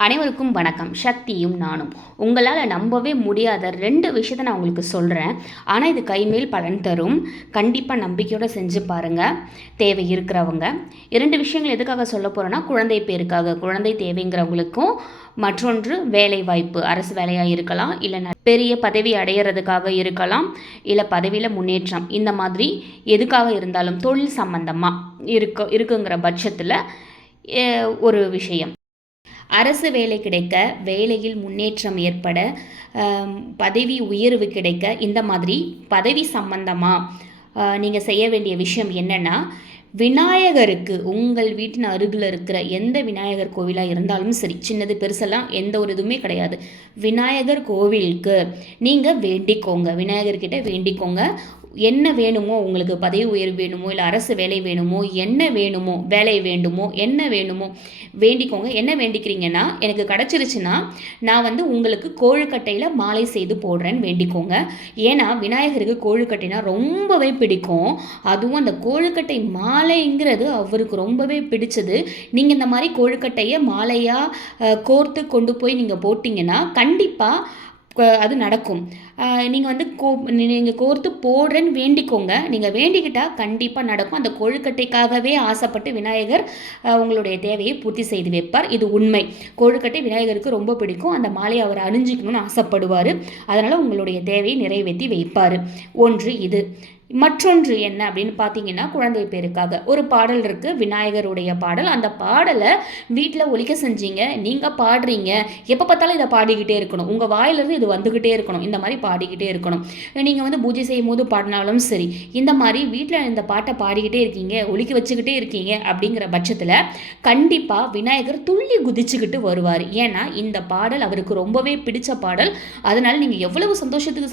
அனைவருக்கும் வணக்கம். சக்தியும் நானும். உங்களால் நம்பவே முடியாத 2 விஷயத்தை நான் உங்களுக்கு சொல்கிறேன். ஆனால் இது கைமேல் பலன் தரும். கண்டிப்பாக நம்பிக்கையோடு செஞ்சு பாருங்கள், தேவை இருக்கிறவங்க. 2 விஷயங்கள் எதுக்காக சொல்ல போகிறேன்னா, குழந்தை பேருக்காக. குழந்தை தேவைங்கிறவங்களுக்கும், மற்றொன்று வேலை வாய்ப்பு. அரசு வேலையாக இருக்கலாம், இல்லை பெரிய பதவி அடையிறதுக்காக இருக்கலாம், இல்லை பதவியில் முன்னேற்றம். இந்த மாதிரி எதுக்காக இருந்தாலும் தொழில் சம்பந்தமாக இருக்குங்கிற பட்சத்தில் ஒரு விஷயம். அரசு வேலை கிடைக்க, வேலையில் முன்னேற்றம் ஏற்பட, பதவி உயர்வு கிடைக்க, இந்த மாதிரி பதவி சம்பந்தமாக நீங்கள் செய்ய வேண்டிய விஷயம் என்னென்னா, விநாயகருக்கு உங்கள் வீட்டின் அருகில் இருக்கிற எந்த விநாயகர் கோவிலாக இருந்தாலும் சரி, சின்னது பெருசெல்லாம் எந்த ஒரு இதுவுமே கிடையாது, விநாயகர் கோவிலுக்கு நீங்கள் வேண்டிக்கோங்க. விநாயகர்கிட்ட வேண்டிக்கோங்க. என்ன வேணுமோ, உங்களுக்கு பதவி உயர்வு வேணுமோ, இல்லை அரசு வேலை வேணுமோ, என்ன வேணுமோ, வேலை வேண்டுமோ, என்ன வேணுமோ வேண்டிக்கோங்க. என்ன வேண்டிக்கிறீங்கன்னா, எனக்கு கிடச்சிருச்சுன்னா நான் உங்களுக்கு கொழுக்கட்டையில் மாலை செய்து போடுறேன்னு வேண்டிக்கோங்க. ஏன்னா விநாயகருக்கு கொழுக்கட்டைனா ரொம்பவே பிடிக்கும். அதுவும் அந்த கொழுக்கட்டை மாலைங்கிறது அவருக்கு ரொம்பவே பிடிச்சது. நீங்கள் இந்த மாதிரி கொழுக்கட்டையை மாலையாக கோர்த்து கொண்டு போய் நீங்கள் போட்டிங்கன்னா கண்டிப்பாக அது நடக்கும். நீங்கள் கோர்த்து போடுறேன்னு வேண்டிக்கோங்க. நீங்கள் வேண்டிக்கிட்டால் கண்டிப்பாக நடக்கும். அந்த கொழுக்கட்டைக்காகவே ஆசைப்பட்டு விநாயகர் உங்களுடைய தேவையை பூர்த்தி செய்து வைப்பார். இது உண்மை. கொழுக்கட்டை விநாயகருக்கு ரொம்ப பிடிக்கும். அந்த மாலையை அவர் அணிஞ்சிக்கணும்னு ஆசைப்படுவார். அதனால் உங்களுடைய தேவையை நிறைவேற்றி வைப்பார். ஒன்று இது. மற்றொன்று என்ன அப்படின்னு பார்த்தீங்கன்னா, குழந்தை பேருக்காக ஒரு பாடல் இருக்குது, விநாயகருடைய பாடல். அந்த பாடலை வீட்டில் ஒலிக்க செஞ்சீங்க, நீங்கள் பாடுறீங்க. எப்போ பார்த்தாலும் இதை பாடிக்கிட்டே இருக்கணும். உங்கள் வாயிலிருந்து இது வந்துக்கிட்டே இருக்கணும். இந்த மாதிரி பாடிக்கிட்டே இருக்கணும். நீங்கள் பூஜை செய்யும் போது பாடினாலும் சரி, இந்த மாதிரி வீட்டில் இந்த பாட்டை பாடிக்கிட்டே இருக்கீங்க, ஒலிக்க வச்சுக்கிட்டே இருக்கீங்க அப்படிங்கிற பட்சத்தில் கண்டிப்பாக விநாயகர் துள்ளி குதிச்சுக்கிட்டு வருவார். ஏன்னா இந்த பாடல் அவருக்கு ரொம்பவே பிடிச்ச பாடல். அதனால் நீங்கள் எவ்வளவு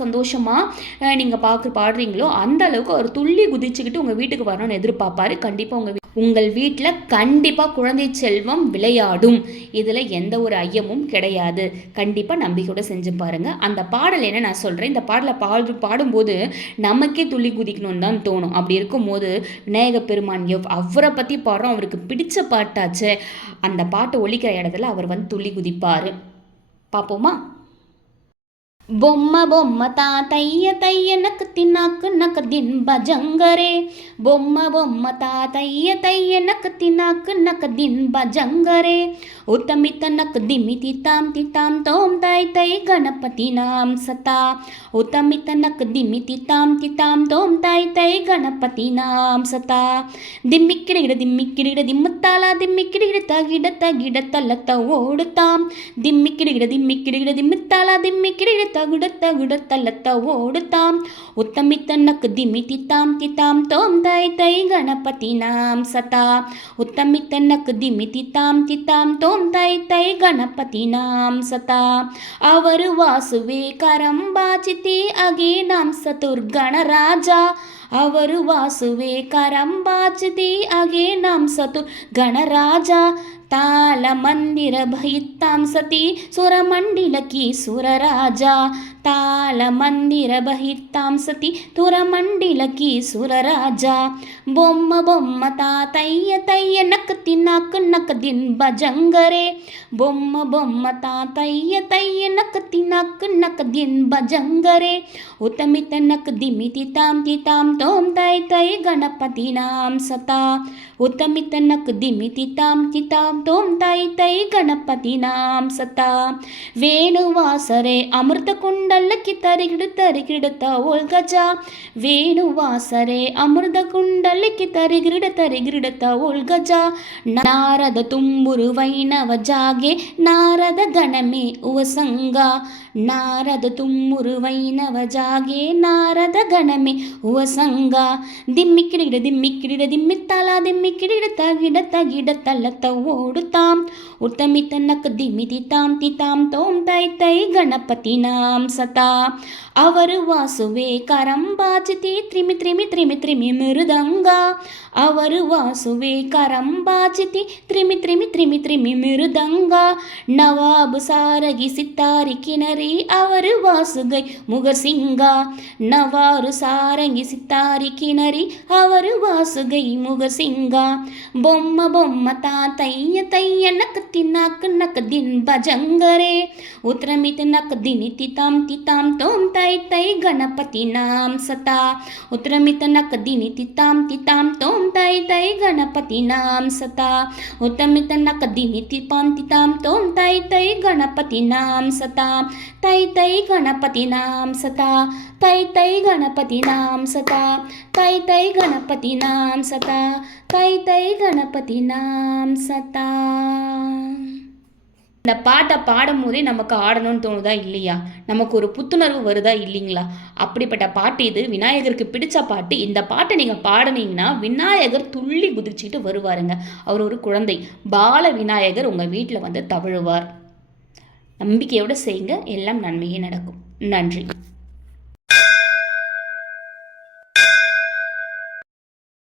சந்தோஷமாக நீங்கள் பாடுறீங்களோ அந்த அளவுக்கு அவர் துள்ளி குதிச்சுக்கிட்டு உங்கள் வீட்டுக்கு வரணும்னு எதிர்பார்ப்பாரு. கண்டிப்பாக உங்கள் வீட்டில் கண்டிப்பாக குழந்தை செல்வம் விளையாடும். இதில் எந்த ஒரு ஐயமும் கிடையாது. கண்டிப்பாக நம்பிக்கையோடு செஞ்சு பாருங்கள். அந்த பாடல் என்ன நான் சொல்கிறேன், இந்த பாடலை பாடும்போது நமக்கே துள்ளி குதிக்கணும்னு தான் தோணும். அப்படி இருக்கும்போது விநாயக பெருமான் அவரை பற்றி பாடுறோம், அவருக்கு பிடிச்ச பாட்டாச்சு. அந்த பாட்டு ஒலிக்கிற இடத்துல அவர் துள்ளி குதிப்பார். பார்ப்போமா? బొమ్మ బొమ్మ తాతయ్య తయ్య నక్ తినక్ నక్ దిన్ బజంగరే బొమ్మ బొమ్మ తాతయ్య తయ్య నక్ తినక్ నక్ దిన్ బజంగరే ఉతమిత నక్ దిమితి తాం తోం తై తై గణపతి నాం సతా ఉతమిత నక్ దిమితి తాం తోం తై తై గణపతి నాం సతా దిమ్మిక్కిడిగిడ దిమ్ముత్తాల దిమ్మిక్కిడిగిడ తగిడ తల్లత ఓడుతాం దిమ్మిక్కిడిగిడ దిమ్ముత్తాల దిమ్మిక్కిడిగిడ தகுடத்தகுடத்தல்லத்த ஓடுத்தாம் உத்தமித்த நக்கு திமிதி தாம் தோம் தை தை கணபதி நாம் சதா உத்தமித்த நக்கு திமிதி தாம் தோம் தை தை கணபதி நாம் சதா அவர் வாசுவே கரம்பாச்சிதி அகே நாம் சதுர்கணராஜா ಅವರು ವಾಸುವೆ ಕರಂಬಾಚಿತಿ ಅಗೆ ನಾಂ ಸತು ಗಣರಾಜ ತಾಲ ಮಂದಿರ ಬಹಿತ್ತಾಂ ಸತಿ ಸುರಮಂಡಿಲಕಿ ಸುರರಾಜ ತಾಲ ಮಂದಿರ ಬಹಿತ್ತಾಂ ಸತಿ ತುರಮಂಡಿಲಕಿ ಸುರರಾಜ ಬೊಮ್ಮ ಬೊಮ್ಮ ತಾತಯ್ಯ ತಯ್ಯ ನಕ್ಕತಿ ನಕ್ ದಿನ್ ಬಜಂಗರೆ ಬೊಮ್ಮ ಬೊಮ್ಮ ತಾತಯ್ಯ ತಯ್ಯ ನಕ್ಕತಿ ನಕ್ ದಿನ್ ಬಜಂಗರೆ ಉತಮಿತ ನಕ್ ದಿಮಿತಿ ತಾಂ ತೋಂ ತೈ ತೈ ಗಣಪತಿ ನಾಂ ಸತಾ ಉತಮಿತ ನಕ್ ದಿಮಿತಿ ತಾಂ ತೋಂ ತೈ ತೈ ಗಣಪತಿ ನಾಂ ಸತಾ ವೇಣುವಾಸರೆ ಅಮೃತ ಕುಂಡಲಕ್ಕೆ ತರಿಗಿಡುತ್ತ ಓಲ್ಗಜ ವೇಣುವಾಸರೆ ಅಮೃತ ಕುಂಡಲಕ್ಕೆ ತರಿಗಿಡುತ್ತ ಓಲ್ಗಜ ನಾರದ ತುಂಬುರು ವೈಣವ ಜಾಗೆ ನಾರದ ಗಣಮೆ ಉವಸಂಗ ನಾರದ ತುಮ್ಮುರು ವೈಣವ ಜಾಗೆ ನಾರದ ಗಣಮೆ ಉವಸಂಗ ದಿಮ್ಮಿಕ್ಕಿಡಿಗಿಡ ದಿಮ್ಮಿತ್ತಾಲ ದಿಮ್ಮಿಕ್ಕಿಡಿಗಿಡ ತಗಿಡ ತಲ್ಲತ್ತ ಓಡುತ್ತಾಂ ಉತ್ತಮಿತ ನಕ್ ದಿಮಿತಿ ತಾಂ ತೋಂ ತೈ ತೈ ಗಣಪತಿ ನಾಂ ಸತಾ ಅವರು ವಾಸುವೆ ಕರಂಬಾಚಿತಿ ತ್ರಿಮಿ ಮೃದಂಗ ಅವರು ವಾಸುವೆ ಕರಂಬಾಚಿತಿ ತ್ರಿಮಿ ಮೃದಂಗ ನವಾಬು ಸಾರಗಿ ಸಿತ್ತಾರಿ ಕಿನರಿ ಅವರು ವಾಸುಗೈ ಮುಗಸಿಂಗ ನವಾರು ಸಾರಂಗಿ ಸಿತ್ತಾರಿ ಕಿನರಿ ಅವರು ವಾಸುಗೈ ಮುಗಸಿಂಗ దుర్గా బొమ్మ బొమ్మ తా తయ్య తయ్య నక తిన్నాక నక దిన్ భజంగరే ఉత్తరమితి నక దిని తితాం తోం తై తై గణపతి నాం సతా ఉత్తరమిత నక దిని తితాం తోం తై తై గణపతి నాం సతా ఉత్తమిత నక దిని తితాం తోం తై తై గణపతి నాం సతా తై తై గణపతి నాం సతా తై తై గణపతి నాం సతా తై తై గణపతి నాం సతా తై తై గణపதி நாம் சதா. இந்த பாட்டை பாடும்போதே நமக்கு ஆடணும்னு தோணுதா இல்லையா? நமக்கு ஒரு புத்துணர்வு வருதா இல்லைங்களா? அப்படிப்பட்ட பாட்டு இது. விநாயகருக்கு பிடிச்ச பாட்டு. இந்த பாட்டை நீங்கள் பாடினீங்கன்னா விநாயகர் துள்ளி குதிச்சுக்கிட்டு வருவாருங்க. அவர் ஒரு குழந்தை. பால விநாயகர் உங்கள் வீட்டில் வந்து தவழுவார். நம்பிக்கையோடு செய்யுங்க, எல்லாம் நன்மையே நடக்கும். நன்றி.